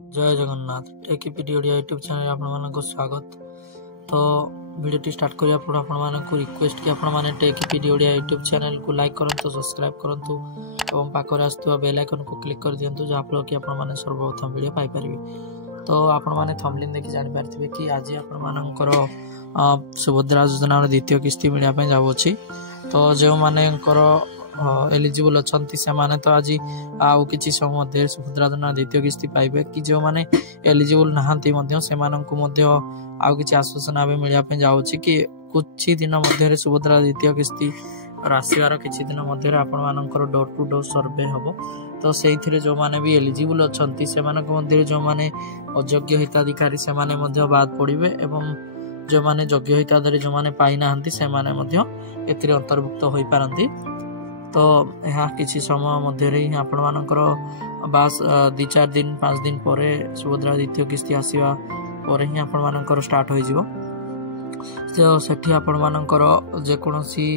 जय Jagannath tech PD Odia YouTube channel आपको स्वागत। तो वीडियो स्टार्ट करिया पूरा आपको रिक्वेस्ट कि आपने tech PD Odia YouTube channel को लाइक करंतु सब्सक्राइब करंतु एवं पाखरे आसुवा बेल आइकन को क्लिक कर दियंतु जहाँफल कि आपने सर्वप्रथम वीडियो पाई परिबे। तो आपने थंबनेल देखि जानि पारथिबे कि आज आपनकर सुभद्रा योजना द्वितीय किस्ती मिलया पे जाउछि। तो जो मानेकर एलिजिबल अच्छा से माने तो आज आउ किछि समय मध्य सुभद्रा योजना द्वितीय किस्ती पाइबे कि जो माने एलिजिबल नहांती मध्य से माननकु मध्य आउ किछि आश्वासन आबे मिलिया पे जाउछि कि कुछ दिन मध्य सुभद्रा द्वितीय किस्ती आसबार किछि दिन मध्य आपण मानकर डोर टू डोर सर्वे हबो। तो सेइथिरे जो माने भी एलिजिबल अछंती से मानक मध्य जो माने अयोग्य हिताधिकारी से माने मध्य बाद पड़िबे एवं जो माने योग्य हिताधिकारी जो माने पाई नाहंती से माने मध्य एथिरे अंतर्भुक्त होई पारंती। तो यह किसी समय मध्य ही आपण मानकर बास 2-4 दिन 5 दिन पर सुभद्रा द्वितीय किस्ती आसवा पर ही आपण मानकर स्टार्ट हो जिवो। तो सेठी आपण मानकर जेकोसी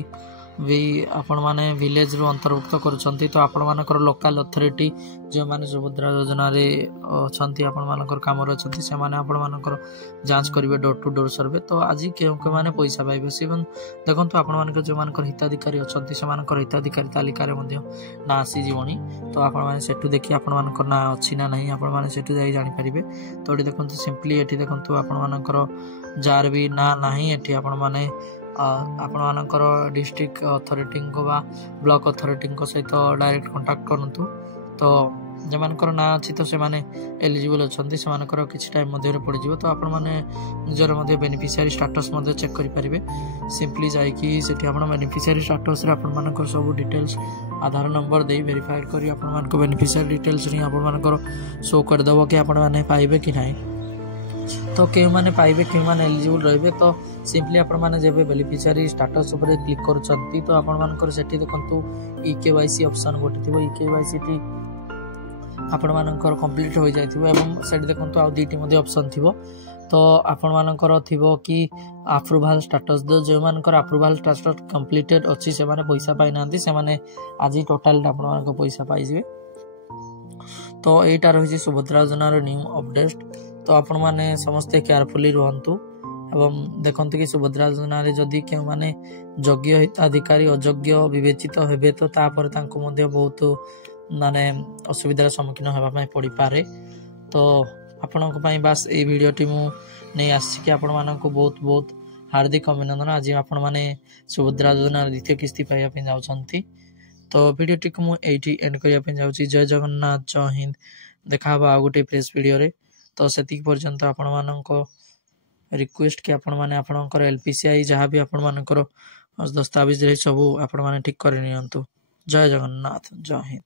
भी आपण माने विलेज रो अंतर्भुक्त करछंती। तो आपण मानकर लोकल अथॉरिटी जो माने सुभद्रा योजना रे अछंती आपण मानकर काम रे अछंती से माने आपण मानकर जांच करिवे डोर टू डोर सर्वे। तो आज के माने पैसा पाइबे से देखंतु आपण मानकर जो मानकर हिताधिकारी अछंती से मानकर हिताधिकारी तालिका रे मध्ये ना आसी जीवणी। तो आपण माने सेटु देखि आपण मानकर ना अछि ना नहीं आपण माने सेटु जाई जानि परिबे। तो एठी देखंतु सिंपली एठी देखंतु आपण मानकर जार भी ना नाही एठी आपण माने आपण मानकर डिस्ट्रिक्ट अथॉरिटी को बा ब्लॉक अथॉरिटी को सहित डायरेक्ट कांटेक्ट करंतु। तो जे मानकर ना अछि तो से माने एलिजिबल अछंती से मानकर किछि टाइम मध्ये रे पड़ी जिवो। तो आपण माने निजर मध्ये बेनिफिशियरी स्टेटस मध्ये चेक करि परिबे। सिंपली जाई कि सेठी आपण बेनिफिशियरी स्टेटस रे आपण मानकर सब डिटेल्स आधार नंबर दे वेरीफाइड करी आपण मानकर बेनिफिशियरी डिटेल्स रे आपण मानकर शो कर दबो कि आपण माने पाइबे कि नाही। तो केउ माने पाइबे केउ माने एलिजिबल रहबे। तो सिंपली आपण माने जेबे बेनिफिशियरी स्टेटस ऊपर क्लिक करछंती तो आपण मानकर सेठी देखंतु ईकेवाईसी ऑप्शन गोटे थिबो। ईकेवाईसी टी आपण मानकर कंप्लीट हो जाइथिबो एवं सेठी देखंतु आ दुईटी मध्ये ऑप्शन थिबो। तो आपण मानकर थिबो कि अप्रूवल स्टेटस जो मानकर अप्रूवल स्टेटस कंप्लीटेड अछि से माने पैसा पाइ नांती से माने आज टोटल आपण मानकर पैसा पाइ जिवे। तो एटा रहिछि सुभद्रा योजना रो न्यू अपडेट। तो आपण माने समस्ते केयरफुली रहंतु एवं देखंतु कि सुभद्रा योजना रे जदि के माने योग्य हिताधिकारी अयोग्य विवेचित हेबे तो तापर तांको मध्ये बहुत माने असुविधार सम्मुखीन हेबा पई पड़ी पारे। तो आपनको पई बस ए वीडियोटी मु नै आछि कि आपण मानको बहुत बहुत हार्दिक अभिनंदन। आज आपण माने सुभद्रा योजना द्वितीय किस्ती पाइया पे जाउछंती। तो वीडियोटी को मु एठी एंड करिया पे जाउछि। जय जगन्नाथ जय हिंद। देखा बा गोटे प्रेस वीडियो रे। तो सेतिक पर्यंत आपण मानको रिक्वेस्ट कि आपण माने आपणकर एलपीसीआई जहाँ भी आपण मानकर दस्तावेज रे सब आपण माने ठीक कर नियंतु। जय जगन्नाथ जय हिंद।